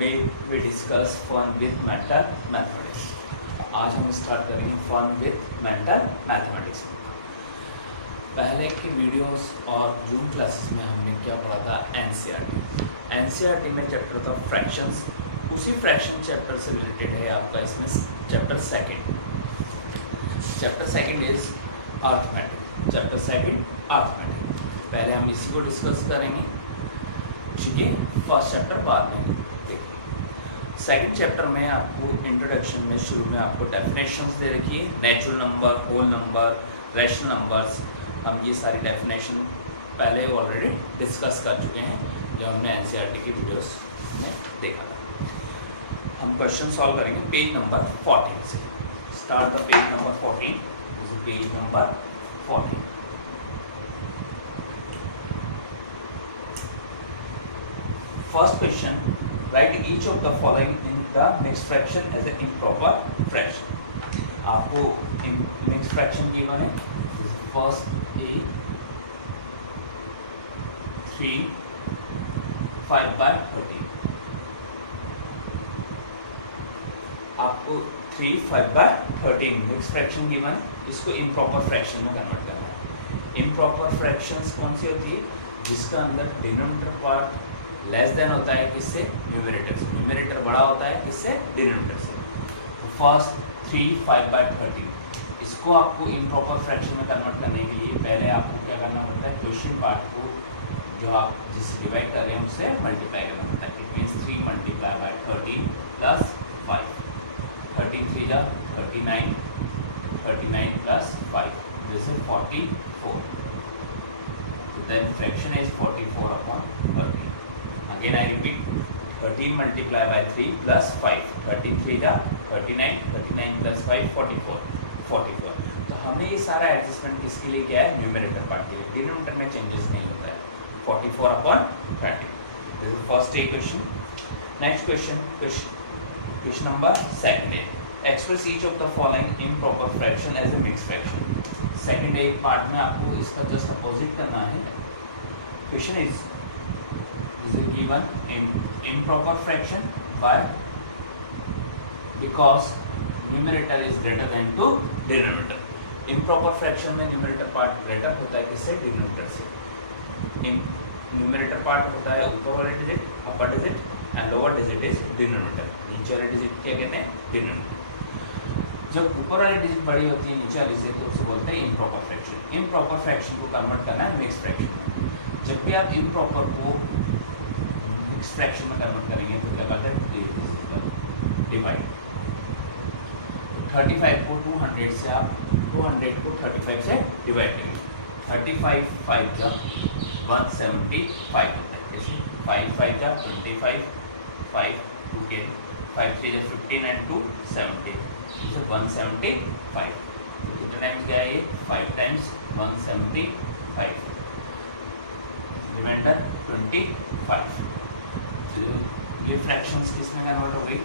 Today we discuss fun with mental mathematics. आज हम start करेंगे फन विथ मेंटल मैथमेटिक्स। पहले के वीडियोस और जूम क्लासेस में हमने क्या पढ़ा था, एनसीईआरटी में चैप्टर था फ्रैक्शंस। उसी फ्रैक्शन चैप्टर से रिलेटेड है आपका इसमें chapter second is arithmetic. Chapter second arithmetic, पहले हम इसी को डिस्कस करेंगे, ठीक है। फर्स्ट चैप्टर बाद में देखिए। सेकंड चैप्टर में आपको इंट्रोडक्शन में शुरू में आपको डेफिनेशंस दे रखी है, natural number, whole number, rational numbers. हम ये सारी डेफिनेशन पहले ऑलरेडी डिस्कस कर चुके हैं जो हमने एनसीईआरटी की वीडियोस में देखा था। हम क्वेश्चन सॉल्व करेंगे पेज नंबर 14 से। Start the page number 14। Page number 14। First question, write each of the following in the mixed fraction as an improper fraction. आपको mixed fraction given है, first a 3 5/13। आपको 3 5/13 mix fraction given है, इसको improper fraction में convert करना है। Improper fractions कौन सी होती है, जिसका अंदर डिनोमिनेटर पार्ट लेस देन होता है किससे, न्यूमरेटर से। न्यूमरेटर बड़ा होता है किससे, डिनोमिनेटर से। तो फर्स्ट 3 5/13, इसको आपको इम्प्रॉपर फ्रैक्शन में कन्वर्ट करने के लिए पहले आपको क्या करना पड़ता है, क्वेश्चन पार्ट को जो आप जिससे डिवाइड कर रहे हैं उससे मल्टीप्लाई करना पड़ता है। इट मीन्स 3 × 13 प्लस 5, 33 जा 39, 39 प्लस 5, जैसे 44। So then fraction is 44/13. Again I repeat, 13 × 3 plus 5, 33 जा 39, 39 plus 5 44। तो हमने ये सारा एडजस्टमेंट किसके लिए किया है, न्यूमरेटर पार्ट के लिए। डिनोमिनेटर में चेंजेस नहीं होता है। 44/30। This is first A question. Next question number second है, express each of the following improper fraction as a mixed fraction. Second A part में आपको इसका जस्ट अपोजिट करना है। Question is given improper fraction by because numerator is greater than to denominator। improper fraction में numerator part greater होता है किससे, denominator से। numerator part होता है ऊपर वाले digit, upper digit and lower digit is denominator। नीचे वाले digit क्या कहते हैं, denominator। जब ऊपर वाली डिजिट बड़ी होती है नीचे वाली से, तो उसे बोलते हैं इम्प्रॉपर फ्रैक्शन। इम्प्रॉपर फ्रैक्शन को कन्वर्ट करना है मिक्स फ्रैक्शन। जब भी आप इम्प्रॉपर को मिक्स फ्रैक्शन में कन्वर्ट करेंगे तो क्या करते हैं, डिवाइड। 35 को 200 से आप 200 को 35 से डिवाइड करेंगे। 35 5 जा 175 होता है, जैसे 5 5 जा 25, 5 2 के 5 3 जा 15 and 2 70, जैसे 175। तो कितने टाइम्स गया ये, 5 टाइम्स 175, रिमाइंडर 25। ये फ्रैक्शंस किस में कन्वर्ट हो गई,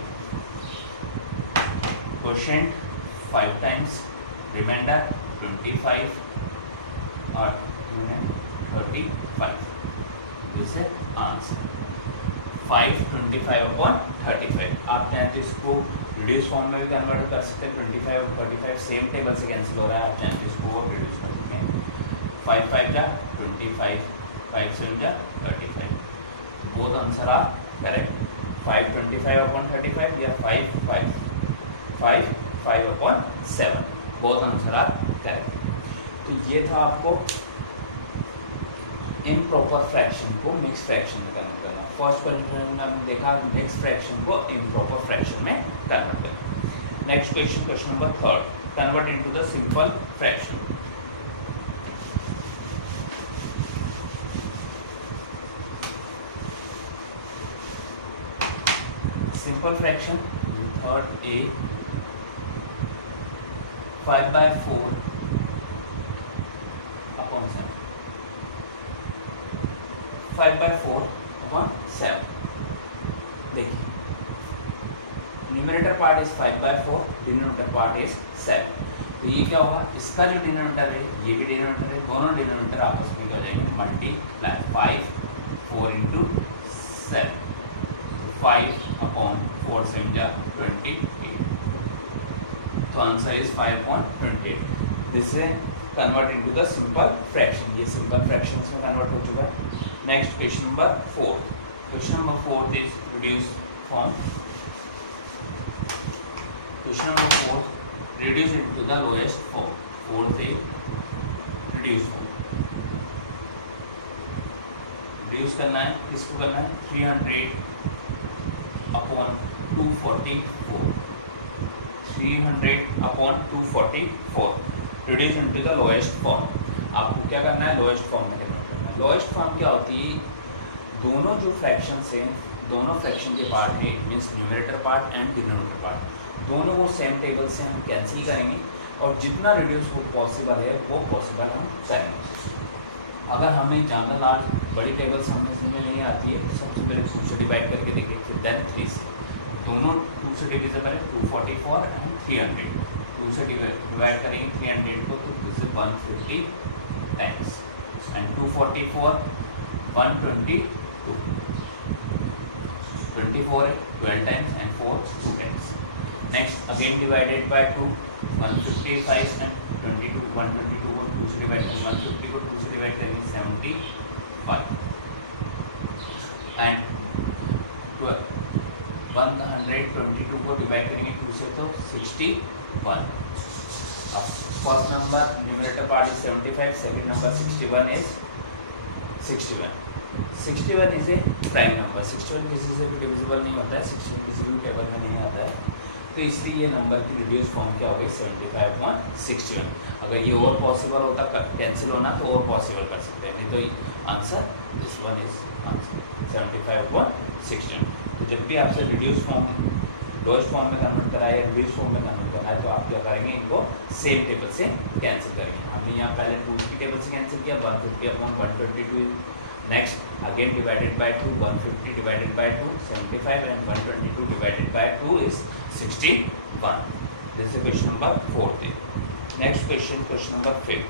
क्वोशिएंट 5 टाइम्स, रिमाइंडर 25 और 35। This is answer 525/35। आप चाहें तो इसको रिड्यूस फॉर्म में भी कन्वर्ट कर सकते हैं। 25 और 35 सेम टेबल से कैंसिल हो रहा है, आप चाहें तो इसको रिड्यूस कर सकते हैं। 5 5 जा 25, 5 7 जा 35। Both answer are correct. 525/35 या 5/7, बोथ आंसर आर करेक्ट। तो ये था आपको इम्प्रॉपर फ्रैक्शन को मिक्स फ्रैक्शन में कन्वर्ट करना। फर्स्ट क्वेश्चन में हमने देखा मिक्स फ्रैक्शन को इम्प्रॉपर फ्रैक्शन में कन्वर्ट करना। Next question number 3, convert into the simple fraction. Simple fraction third A 5/4 upon 7, 5/4/7। देखिए numerator part is 5/4, denominator part is 7। तो ये क्या होगा, इसका जो डिनोमिनेटर है ये भी डिनोमिनेटर है, दोनों डिनोमिनेटर आपस में क्या हो जाएंगे, मल्टीप्लाई। 5 4 × 7, 5 4 7 जा 28. तो आंसर इज 5.28. दिस से convert into the simple fraction. ये सिंपल फ्रैक्शंस में कन्वर्ट हो चुका है. Next question number 4. Question number 4 is reduce form. Question number 4 reduce it to the lowest form. 4 से reduce form. reduce करना है, किसको करना है? 300 upon 244. 300 upon 244 reduce into the lowest form. आपको क्या करना है? lowest form में कन्वर्ट करना है. lowest form क्या होती है? दोनों जो फ्रैक्शंस हैं, दोनों फ्रैक्शन के पार्ट है, means numerator part and denominator part, दोनों को सेम टेबल से हम कैंसिल करेंगे और जितना रिड्यूस हो पॉसिबल है वो पॉसिबल हम करेंगे. अगर हमें जनरल आज बड़ी टेबल समझने में नहीं आती है तो सबसे पहले 2 से डिवाइड करके देखें, फिर देन 3 से. दोनों 2 से डिविजिबल है, 244 एंड 300. 2 से डिवाइड करेंगे 300 को तो दिस इज 150 टाइम्स एंड 244 122. 24 है 12 times and 4 2 times. Next again divided by 2 155 and 22 122 को 2 से डिवाइड करेंगे, 150 को 2 से डिवाइड करेंगे 75 एंड 122 को डिवाइड करेंगे 2 से तो 61. अब first number numerator part is 75, second number 61 is 61. 61 is a prime number. 61 किसी से भी डिविजिबल नहीं होता है, 61 किसी भी टेबल में नहीं आता है, तो इसलिए ये नंबर की रिड्यूस फॉर्म क्या हो गई? 75.61. अगर ये और पॉसिबल होता कैंसिल होना तो और पॉसिबल कर सकते हैं, नहीं तो answer this one is answer 75.61. तो जब भी आपसे रिड्यूस फॉर्म लोएस्ट फॉर्म में कन्वर्ट करा है या रिड्यूस फॉर्म में कन्वर्ट करना है तो आप क्या करेंगे? इनको सेम टेबल से कैंसिल करेंगे. हमने यहाँ पहले 2 की टेबल से कैंसिल किया, 150/122. Next again divided by 2, 150 divided by 2 75 and 122 divided by 2 is 61. This is question number 4. Next question, question number 5.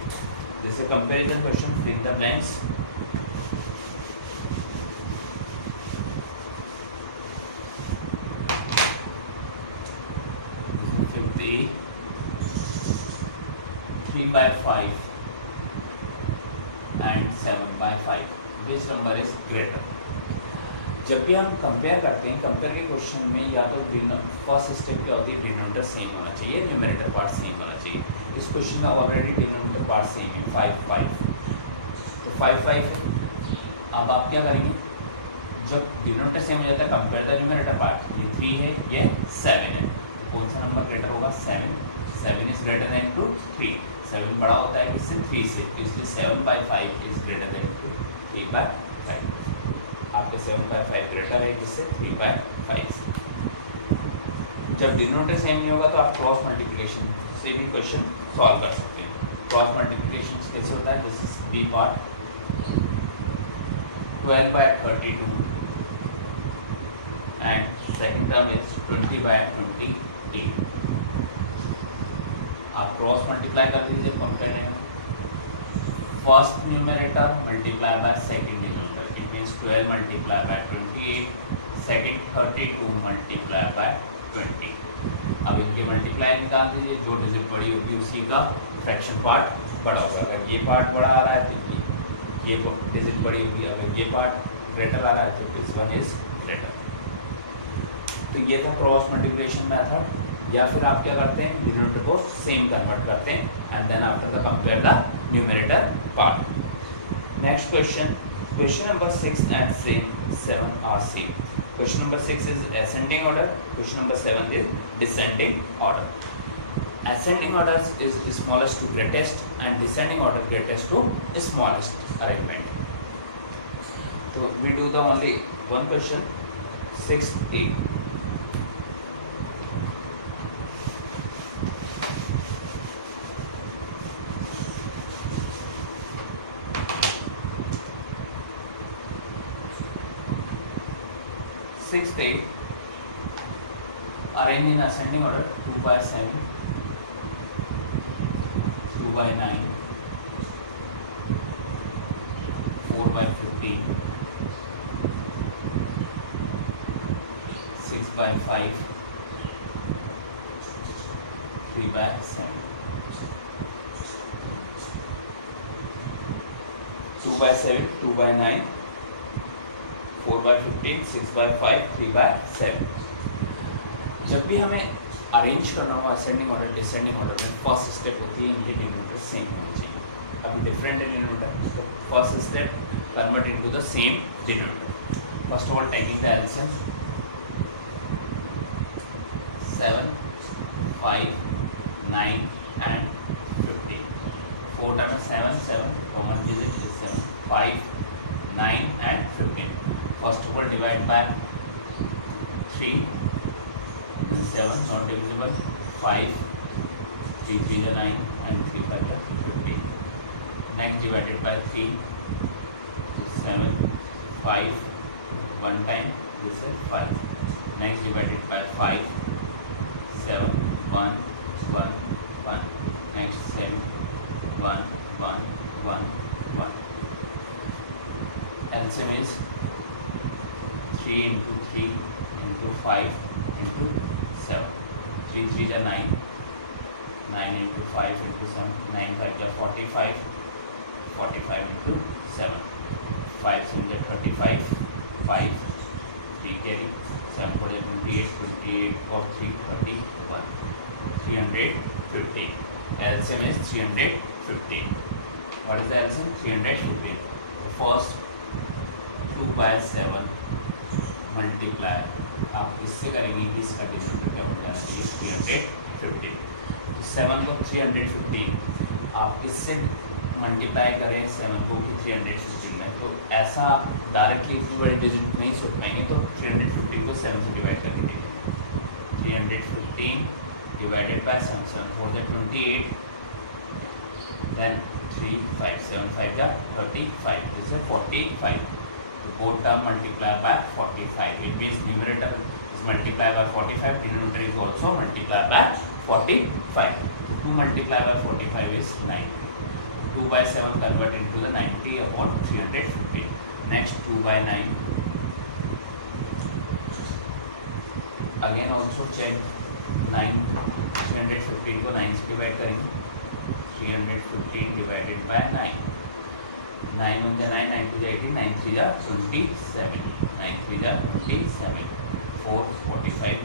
This is comparison question. Fill in the blanks. This is 3/5 and 7/5. Which number is greater? जब भी हम compare करते हैं, compare के question में या तो first step क्या होती है? डिनोमिनेटर सेम होना चाहिए, न्यूमरेटर पार्ट सेम होना चाहिए. इस क्वेश्चन में ऑलरेडी डिनोमिनेटर पार्ट सेम है 5/5, तो 5/5 है. अब आप क्या करेंगे? जब डिनोमिनेटर सेम हो जाता है, कंपेयर द न्यूमरेटर पार्ट. ये 3 है, ये 7 है, तो कौन सा नंबर ग्रेटर होगा? 7. 7 इज ग्रेटर देन टू 3. 7 बड़ा होता है किससे? 3 से, तो इसलिए 7/5 इज ग्रेटर देन 3/5. आपके 7/5 ग्रेटर है किससे? 3/5 से. जब डिनोमिनेटर सेम नहीं होगा तो आप क्रॉस मल्टीप्लिकेशन से भी क्वेश्चन सॉल्व कर सकते हैं. क्रॉस मल्टीप्लिकेशन कैसे होता है? This is B part 12/32 and second term is 20/28. आप क्रॉस मल्टीप्लाई कर दीजिए compare. First numerator multiply by second numerator, it means 12 multiply by 28, second 32 multiply by 20. अब इनके मल्टीप्लाई निकाल दीजिए, जो डिजिट बड़ी होगी उसी का फ्रैक्शन पार्ट बड़ा होगा. अगर ये पार्ट बड़ा आ रहा है तो ये डिजिट बड़ी होगी, अगर ये पार्ट ग्रेटर आ रहा है तो दिस वन इज ग्रेटर. तो ये था क्रॉस मल्टीप्लिकेशन मेथड. या फिर आप क्या करते हैं? डिनोमिनेटर को सेम कन्वर्ट करते हैं and then after the compare the numerator part. Next question, question number 6 and 7 are same. Question number 6 is ascending order, question number 7 is descending order. Ascending order is smallest to greatest and descending order greatest to smallest arrangement. So we do the only one question. 6A. Sixth day, arrange in ascending order 2/7, 2/9, 4/15, 6/5, 3/7, 2/7, 2/9, 4/15, 6/5, 3/7। जब भी हमें arrange करना हो ascending order descending order में, first step होती है इनके denominator same होना चाहिए। अब डिफरेंट है डिनोमिनेटर, तो first step convert into the same denominator. First of all taking the LCM 7, 5, 9 and 15. 4 times 7, 7 common digit is 7, 5, 9 and 15. First of all divide by 3, 7 not divisible, 5, 3 3 is 9 and 3 5 is 15. Next divided by 3, 7, 5, 1 time this is 5. Next divided by 5, 7, 1, 1, 1. Next 7, 1, 1, 1, 1. LCM is 3 into 3 into 5 into 7. 3 3 is 9. 9 into 5 into 7. 9 5 is 45. 45 into 7. 5 7 is 35. 5 3 carry. 7 4 is 28. 28 or 3 31. 315. LCM is 315. What is the LCM? 315. So first 2/7 multiply आप किससे करेंगे, इसका denominator क्या हो जाना चाहिए 315। तो 7 को 315 आप किससे मल्टीप्लाई करें 7 को 315 में, तो ऐसा आप डायरेक्टली इतनी बड़ी डिजिट नहीं सोच पाएंगे, तो 315 को 7 से डिवाइड करके देखेंगे। 315 divided by 7, 7 4 is 28, then 3 5 7 5 is 35, this is 45. So both term multiply by 45, it means numerator is multiplied by 45, denominator is also multiplied by 45. 2 multiplied by 45 is 90. 2/7 convert into the 90 upon 315. Next 2/9. Again also check 9, 315 को 9 से divide करेंगे। 315 divided by 9, 9 1 जा 9, 9 2 जा 18, 9 3 जा 27, 9 3 जा 27, 4 45,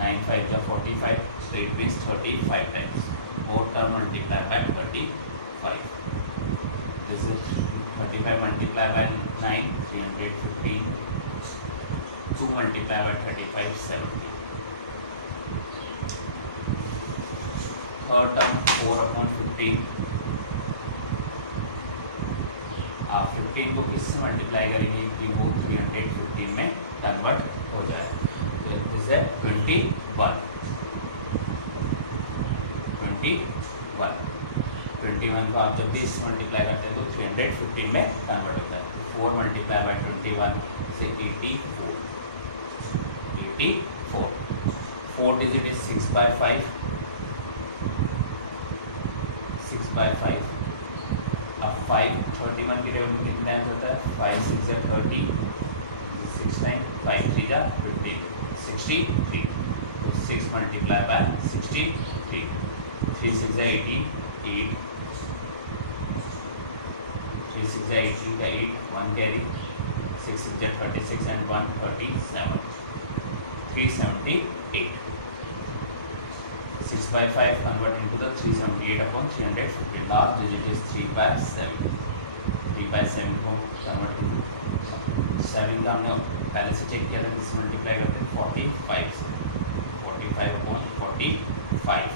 9 5 जा 45, so it means 35 times. Both term multiply by 35. This is 35 multiplied by 9, 315, 2 multiplied by 35, 70. Third term 4/15, आप 15 को किससे मल्टीप्लाई करेंगे कि वो 315 में कन्वर्ट हो जाए, तो दिस है 21, 21 को आप जब भी इससे मल्टीप्लाई करते हैं तो 315 में कन्वर्ट होता है। तो 4 मल्टीप्लाई बाय 21 से 84, 4 डिजिट इज 6/5, 6/5। अब 5 31 के टेबल में कितने टाइम्स होता है, 5 6 is 30, 6 टाइम 5 3 is 15, 63। तो 6 मल्टीप्लाई बाय 63, 3 6 is 18, 8, 3 6 is 18 का 8, 1 carry, 6 6 is 36 and 1 37, 378। 6/5 convert into the 378 upon 315. Last digit is 3/7. 3/7 को convert into 7 का हमने पहले से चेक किया था, किससे मल्टीप्लाई करते हैं 45 से, 45 upon 45,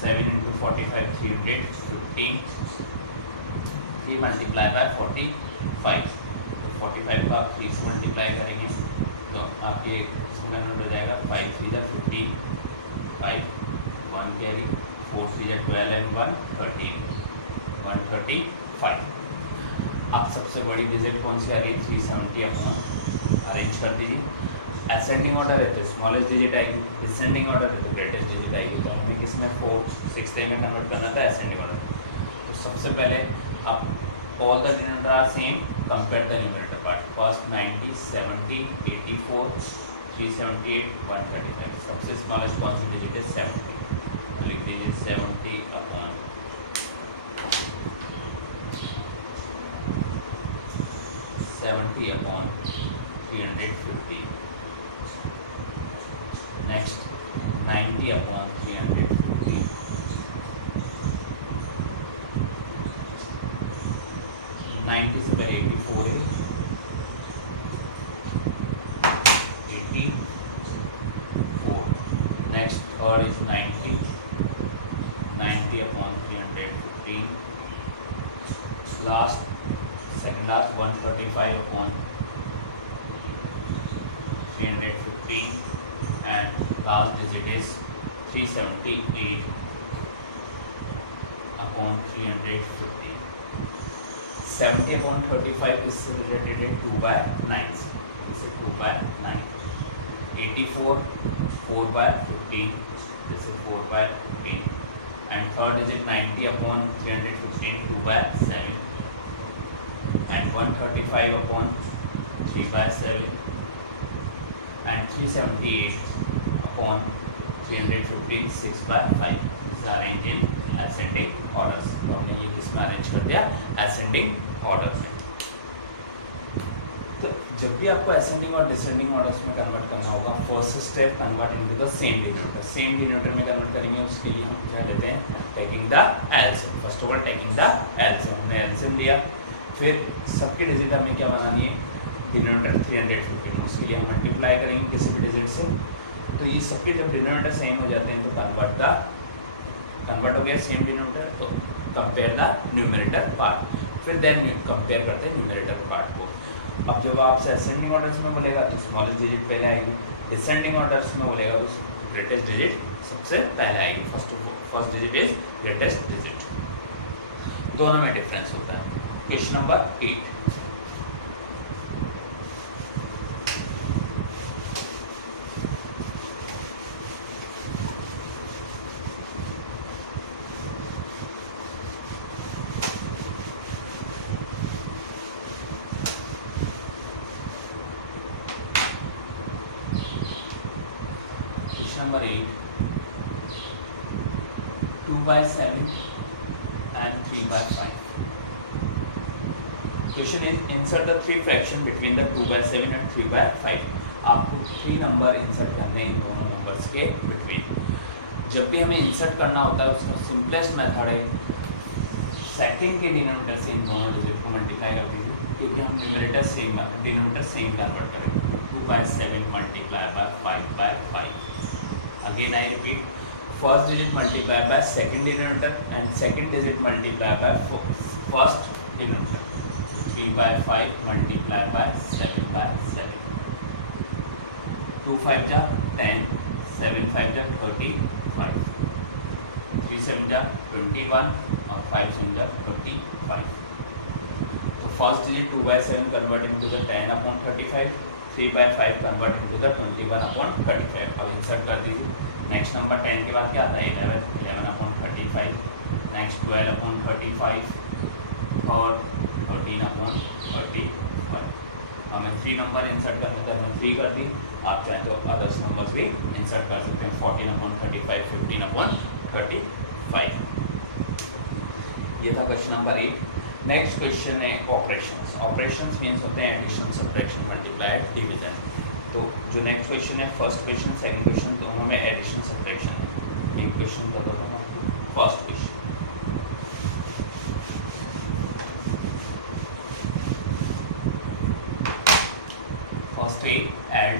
7 into 45 315, 3 multiply by 45, तो 45 को आप 3 से मल्टीप्लाई करेंगे तो आपके कन्वर्ट हो जाएगा 5 3 is 15, 5 1 कैरी, 4 3 is 12 and 1 13, 135। अब सबसे बड़ी डिजिट कौन सी आ रही है 370 अपना अरेंज कर दीजिए। असेंडिंग ऑर्डर है तो स्मॉलेस्ट डिजिट आएगी, डिसेंडिंग ऑर्डर है तो ग्रेटेस्ट डिजिट आएगी। तो हमें किस में 4 6 में कन्वर्ट करना था असेंडिंग ऑर्डर। तो सबसे पहले आप all the denominator are same, compare the numerator part. First 90 70 84 378 135, सबसे स्मॉलेस्ट कौन सी डिजिट है 70। लिख दीजिए 70 अपॉन 350। Next 90 upon 350। 90 से पहले 84 है, 84। Next third is 90 upon 350। Last second last 135 upon 315 and last digit is 378 upon 350. 70 upon 35 is related to 2 by 9. This is 2 by 9. 84 4 by 15. This is 4 by 15. And third digit 90 upon 315 2 by 7. And 135 upon 3 by 7 and 378 upon 315 6 by 5 is arranged in ascending orders. तो हमने ये किसमें arrange कर दिया? ascending orders में। तो जब भी आपको ascending और descending orders में कन्वर्ट करना होगा, first step convert into the same denominator. Same denominator में कन्वर्ट करेंगे, उसके लिए हम क्या लेते हैं? Taking the LCM. First of all taking the LCM, हमने एलसीएम लिया, फिर सबके डिजिट हमें क्या बनानी है? डिनोमिनेटर 315, उसके लिए हम मल्टीप्लाई करेंगे किसी भी डिजिट से। तो ये सबके जब डिनोमिनेटर सेम हो जाते हैं तो कन्वर्ट हो गया सेम डिनोमिनेटर, तो कंपेयर द न्यूमरेटर पार्ट, फिर देन कंपेयर करते हैं न्यूमरेटर पार्ट को। अब जब आपसे असेंडिंग ऑर्डर्स में बोलेगा तो स्मॉलेस्ट डिजिट पहले आएगी, डिसेंडिंग ऑर्डर्स में बोलेगा तो ग्रेटेस्ट डिजिट सबसे पहले आएगी। First digit is greatest digit, दोनों में डिफरेंस होता है। Question number 8। Number 8, 2 by 7 and 3 by 5. Question is insert the 3 fraction between the 2 by 7 and 3 by 5. आपको 3 नंबर इंसर्ट करने हैं इन दोनों नंबर्स के बिटवीन। जब भी हमें इंसर्ट करना होता है उसका सिंपलेस्ट मेथड है सेकंड के डिनोमिनेटर से इन दोनों डिजिट को मल्टीप्लाई कर दीजिए, क्योंकि हम डिनोमिनेटर सेम कन्वर्ट करेंगे। 2 by 7 multiply by 5 by 5। Again I repeat, first digit multiply by second denominator and second digit multiply by first denominator. 3 by 5 multiply by 7 by 7. 2 5 जा 10, 7 5 जा 35, 3 7 जा 21 और 5 7 जा 35. तो first digit 2 by 7 convert into the 10 upon 35. 3 by 5 convert into the 21 upon 35. अब insert कर दीजिए। Next number 10 के बाद क्या आता है? 11 upon 35। नेक्स्ट 12 upon 35 और 13 upon 35। हमें 3 नंबर इंसर्ट करने थे, हमने 3 कर दी। आप चाहें तो अदर्स नंबर्स भी इंसर्ट कर सकते हैं। 14 upon 35, 15 upon 35। ये था क्वेश्चन नंबर 8। नेक्स्ट क्वेश्चन है ऑपरेशंस। ऑपरेशंस मीन्स होते हैं एडिशन, सब्ट्रैक्शन, मल्टीप्लाई, डिवीजन। तो जो नेक्स्ट क्वेश्चन है, फर्स्ट क्वेश्चन सेकंड क्वेश्चन दोनों में एडिशन सब्ट्रैक्शन है। एक क्वेश्चन बता दो ना, फर्स्ट क्वेश्चन। फर्स्ट है ऐड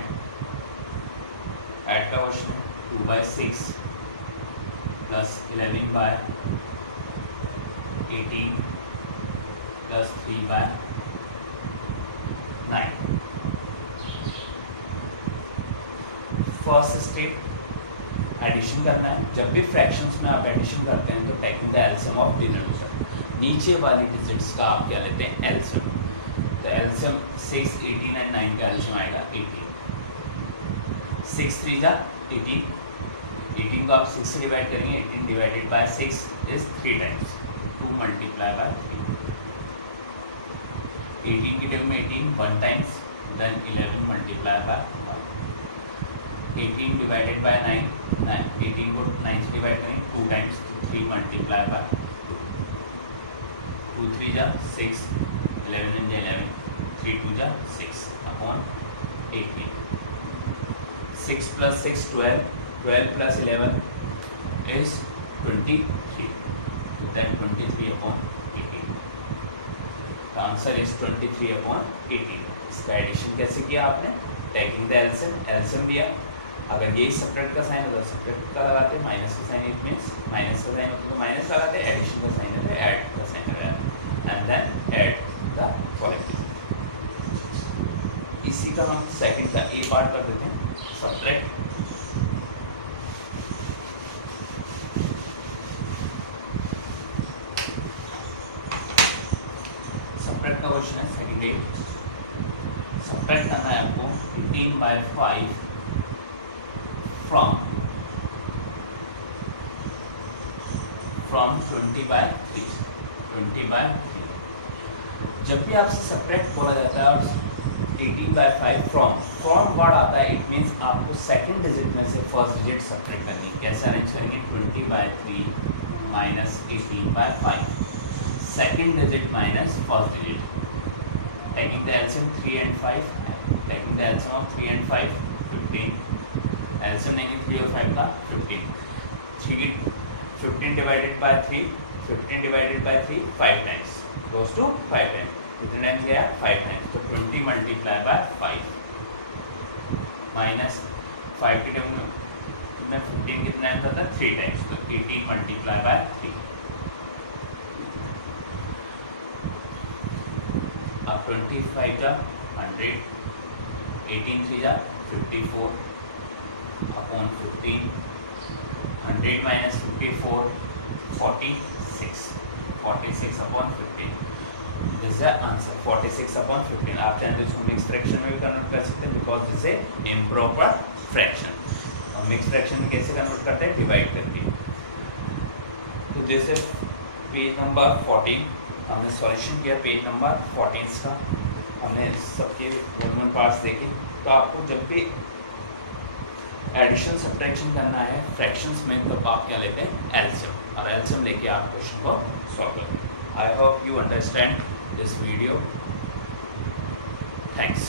का क्वेश्चन है। 2 by 6 plus 11 by 18 plus 3 by 9। First step addition करना है। जब भी फ्रैक्शंस में आप एडिशन करते हैं तो taking the LCM of denominator, नीचे वाली डिजिट्स का आप क्या लेते हैं? एलसीएम। तो एलसीएम 6, 18 एंड 9 का एलसीएम आएगा 18। 6 3 जा 18, 18 को आप 6 से डिवाइड करेंगे। 18 divided by 6 is 3 times, 2 multiply by 3। 18 की टर्म में 18 1 times, then 11 multiply by 1। 18 divided by 9, 18 को 9 से डिवाइड करें 2 टाइम्स, 3 मल्टीप्लाई बाय 2 3 जा 6, 11 in 11, 3 2 जा 6 upon 18, 6 plus 6 12, 12 plus 11 is 23, then 23 upon 18. The answer is 23 upon 18. इसका एडिशन कैसे किया आपने? टेकिंग द एलसीएम, एलसीएम दिया, अगर ये सब्ट्रैक्ट का साइन होता है सब्ट्रैक्ट का लगाते, माइनस का साइन इट मींस माइनस का साइन होता है माइनस लगाते, एडिशन का साइन होता है ऐड का साइन होता है and then add the collective. इसी का हम सेकंड का ए पार्ट कर देते हैं, सब्ट्रैक्ट। सब्ट्रैक्ट का क्वेश्चन है सेकंड ए। सब्ट्रैक्ट करना है आपको 18/5 फ्रॉम 20/3, 20/3। जब भी आपसे सब्ट्रैक्ट बोला जाता है और 18/5 फ्रॉम वर्ड आता है, इट मीन्स आपको सेकंड डिजिट में से फर्स्ट डिजिट सब्ट्रैक्ट करनी है। कैसे अरेंज करेंगे? 20/3 minus 18/5, second digit minus first digit. Taking the LCM 3 and 5, taking the LCM of 3 and 5 15, LCM लेंगे 3 और 5 का 15, 15 divided by 3, 15 divided by 3 5 times goes to 5 times, कितने टाइम्स गया? 5 times, तो 20 multiply by 5 माइनस 5 के टर्म में 15 कितना टाइम्स आता है? 3 टाइम्स, तो 18 multiply by 3। अब 25 जा 100, 18 3 जा 54 upon 15, 100 minus 54 46, 46 upon 15। This is the answer 46 upon 15। आप चाहें तो इसको मिक्स फ्रैक्शन में भी कन्वर्ट कर सकते हैं because this is improper fraction. और मिक्स फ्रैक्शन में कैसे कन्वर्ट करते हैं? डिवाइड करके। तो दिस इज पेज नंबर 14। हमने सॉल्यूशन किया पेज नंबर 14 का, हमने सबके 1 पार्ट्स देखे। तो आपको जब भी एडिशन सब्ट्रैक्शन करना है फ्रैक्शंस में, तो आप क्या लेते हैं? एलसीएम, और एलसीएम लेके आप क्वेश्चन को सॉल्व करें। I hope you understand this video. Thanks.